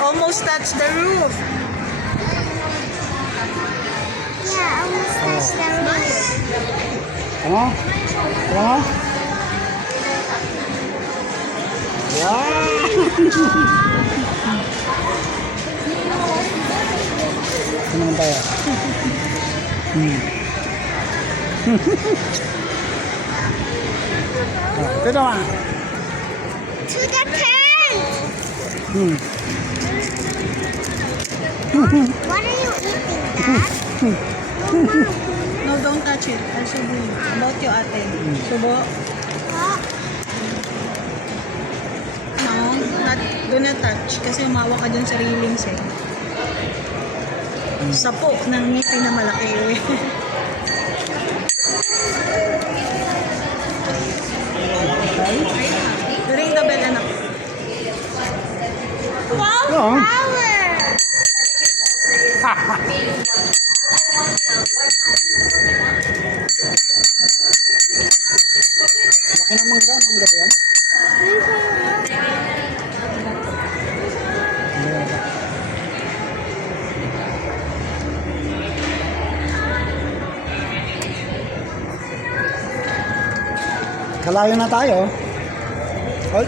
Almost touch the roof. Yeah, almost touched the roof. Ano? Ano? Wow! Ano naman tayo? Ito naman. To the tent! What are you eating, Dad? No, don't touch it. Also, about yung ate. Subo. No, do not touch. Kasi umawa ka dun sa railings eh. Sapo ng ngipin na malaki. Ring the bell, anak. Wow, Yeah. power! Laki ng mangga. Mangga ba yan? Kalayo na tayo. Ay.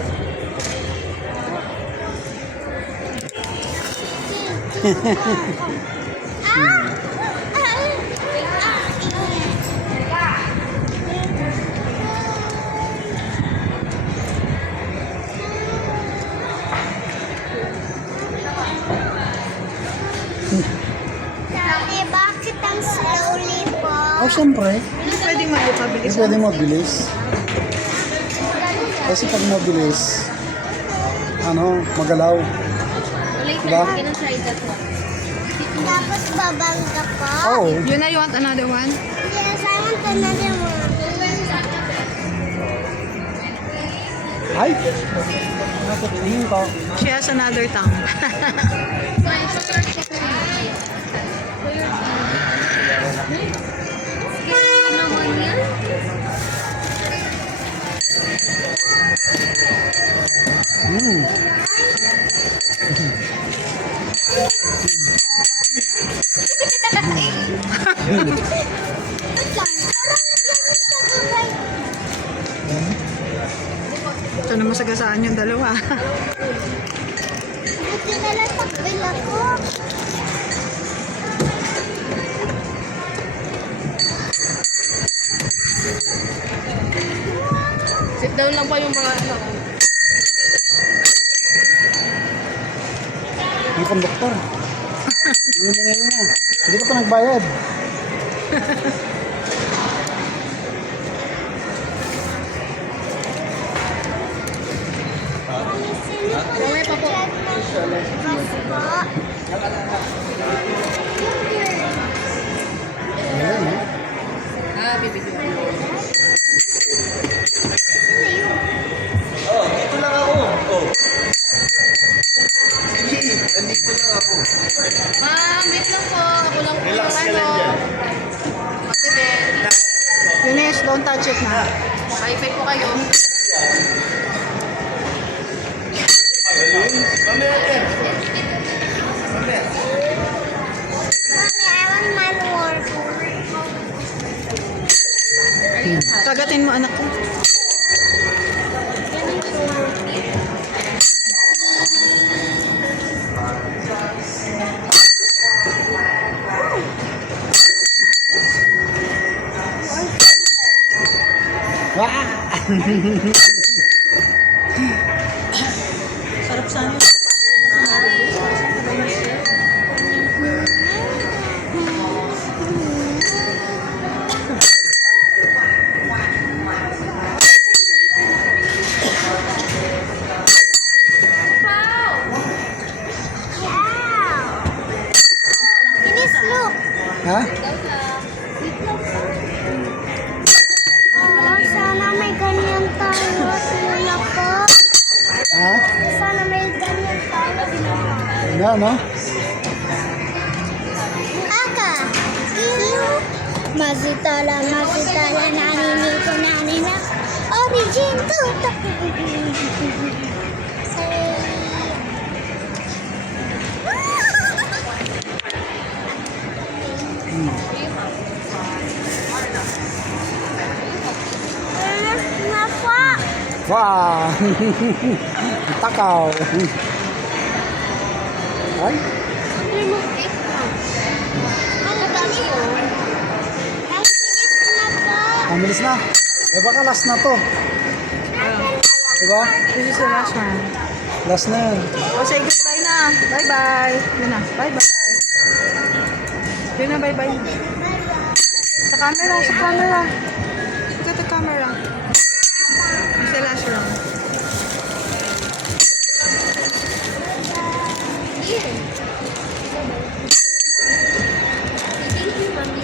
Daddy, bakit ang slowly po? Oh, siyempre. Hindi pwedeng magpapabilis. Hindi pwede mabilis. Kasi pag mabilis, magalaw. Diba? Tapos babangga po? Oh. You na, you want another one? Yes, I want another one. Ay! Nakutingin ko. She has another tongue. Ito na masagasaan yung dalawa. Buti na lang takbil ako. Sit down lang po yung mga ano. Ang konduktor. Ano na? Hindi ka pa nagbayad. Mamaya pa po. Ayan, eh. Ah, bibigyan. Dito lang ako. Oh. Sige, andito lang ako. Ma'am, wait lang po. Ako lang po Relax ka lang dyan. Magbibel. Yunes, don't touch it na. Maipit po kayo. Mamaya din. Mamaya. Mommy, I want manual. Kagatin mo anak ko. Sarap sana. Inis, look. Ha? Oh, sana may ganyan tayo. Tula po. Ha? Sana may ganyan tayo. Ano? Aka. Masitala, naninil ko nanina. Origin to. Wow! Takaw! Ay, Remove it na. Ano ba yun? Ang bilis na po. ang bilis na. Eh baka last na to. Diba? This is the last one. Last na yan. Oh, say goodbye na. Bye-bye. Yun na. Bye-bye. Yun na, bye-bye. Sa camera, sa camera. Look at the camera. It's the last round. Here. Thank you, Mommy.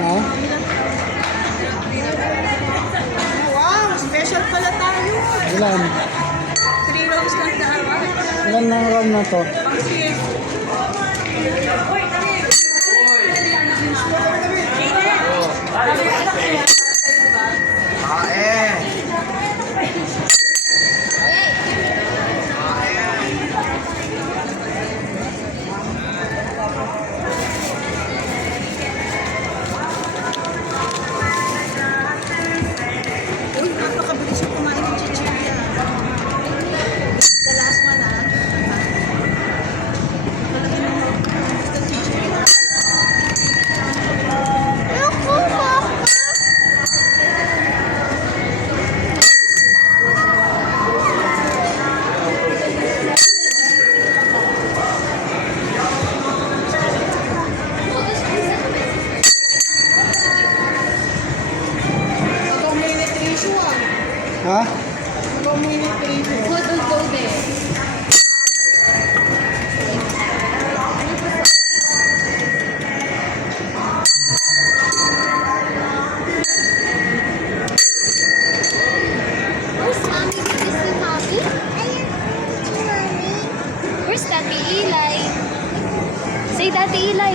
Ha? Wow, special pala tayo. Ilan? 3 rounds lang na award. Ilan na round na to? Uy, napakabilis yung kumain ng chichirya. The last one, ah. Palagi na mo. Basta chichirya. Naku, Papa. Ikaw may netration, ah. Ha? Ikaw may netration. What will go there? Where's Mommy? Is this Mommy? Where's Daddy Eli? Say Daddy Eli.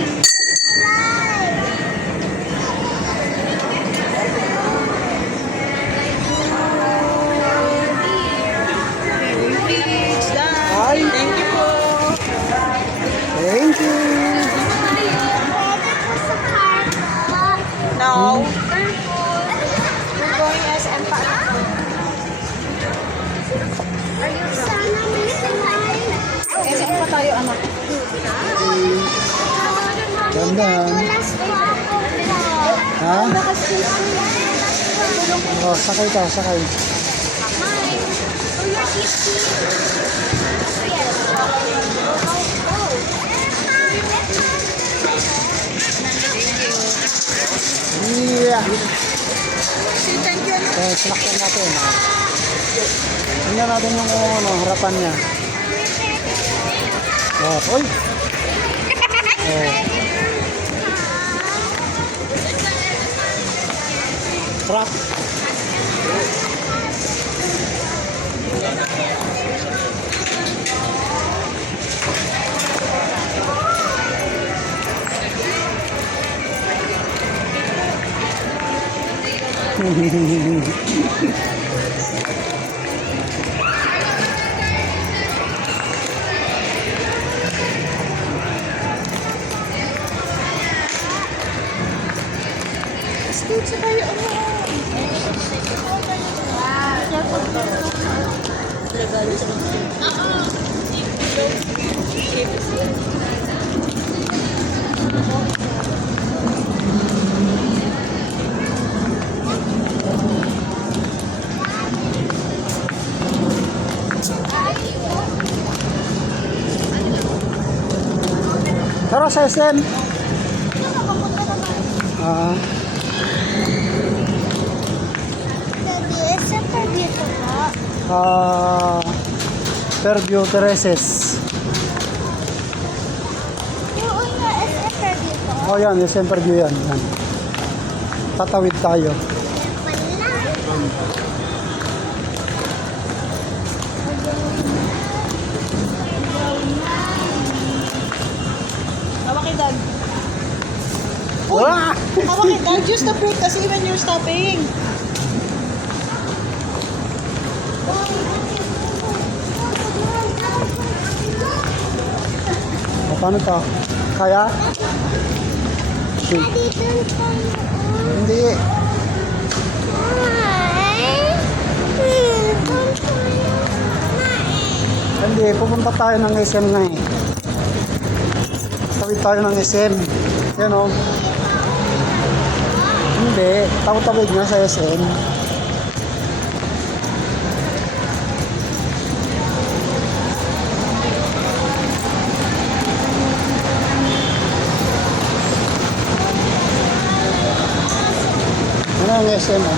It's done. Ay! Thank you po. Thank you! No. We're going SM pa. SM pa tayo, anak. Dandan. Ha? Oh, sakay ka, sakay. Yeah! Say thank you, anak. Eh, sinakyan natin. Tingnan natin yung harapan niya. Oh, oy! Oh. Truck. Scoot sa kayo, ano? Tara sa SM. Ah, Fairview Terraces. Oh yan, SM Fairview yan. Yan. Tatawid tayo. Dad. Uy! Ah! Bakit? Dad, use the brake kasi when you're stopping. O, paano to? Kaya? Daddy, doon tayo. Hindi. Doon tayo. Hindi, pupunta tayo ng SM na eh. Tawid tayo ng SM. Yan o. Hindi, tawid nga sa SM. Ano ang SM o?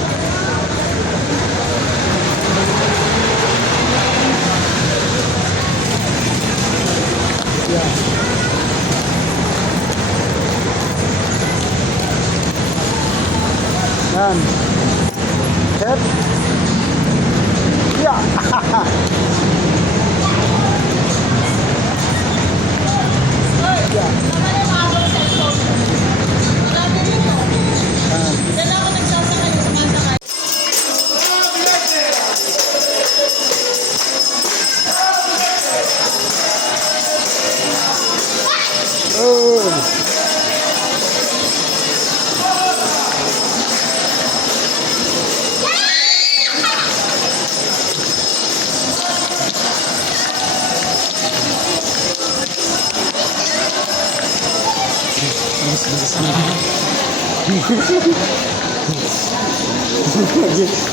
Yan. Yan. Hep. Ya. Ya. Yan. Oh.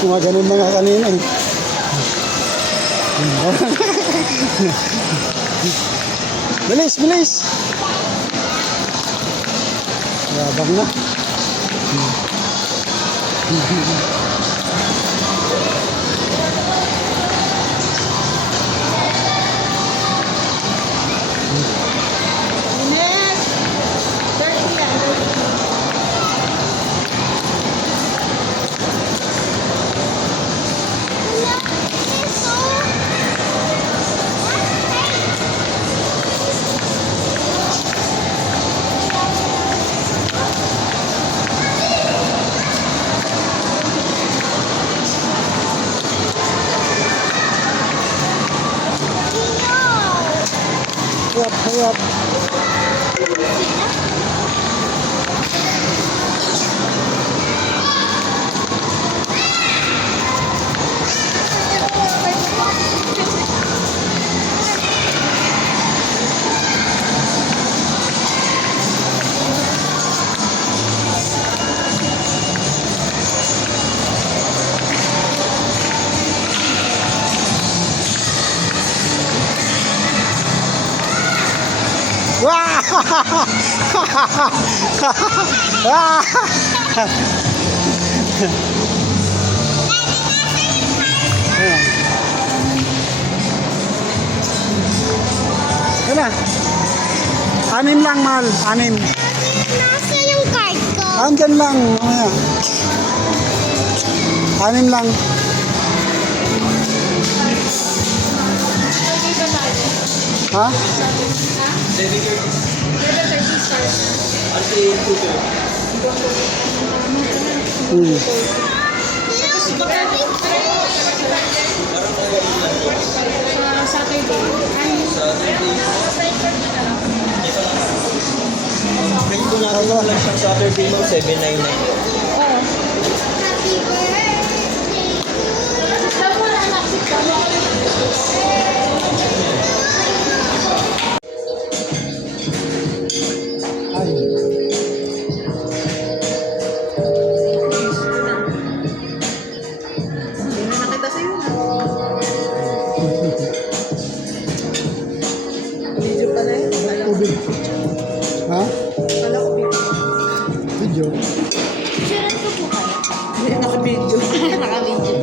Kumaganon na nga kanina eh. Bilis, bilis! Yabang na. Ines! 30 yan. Hayap, hayap. Wah! Ayan. Yan na. 6 lang, mahal. 6. Nasa yung card ko. Andyan lang. Mamaya. 6 lang. Ha? Hmm. Ngayon ko natin lang siyang Saturday mo, 799. Happy birthday. Ay. Hindi na nakita sa'yo. Video pala yun. Kala ko- Tubig. Ha? kala ko video. Video. Surat ko po kayo. Hindi, naka-video. Naka-video.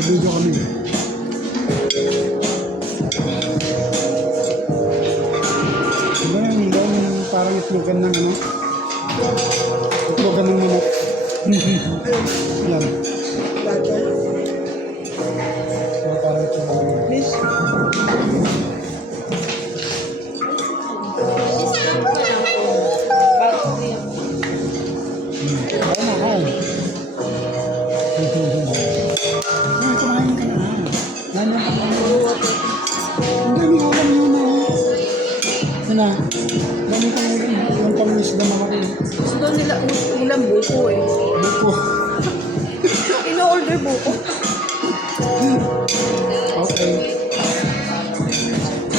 Video kami. Diba yung parang itlogan ng ano? Itlogan ng manok. Yan. Vlogger. Parang itlogan ng manok. Please. Isa po lang. na. Dami pang ulam. Yung pang-miss na mga rin. Gusto daw nila ulam buko eh. Buko. Ino-order buko. Okay.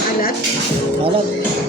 Alat. Alat.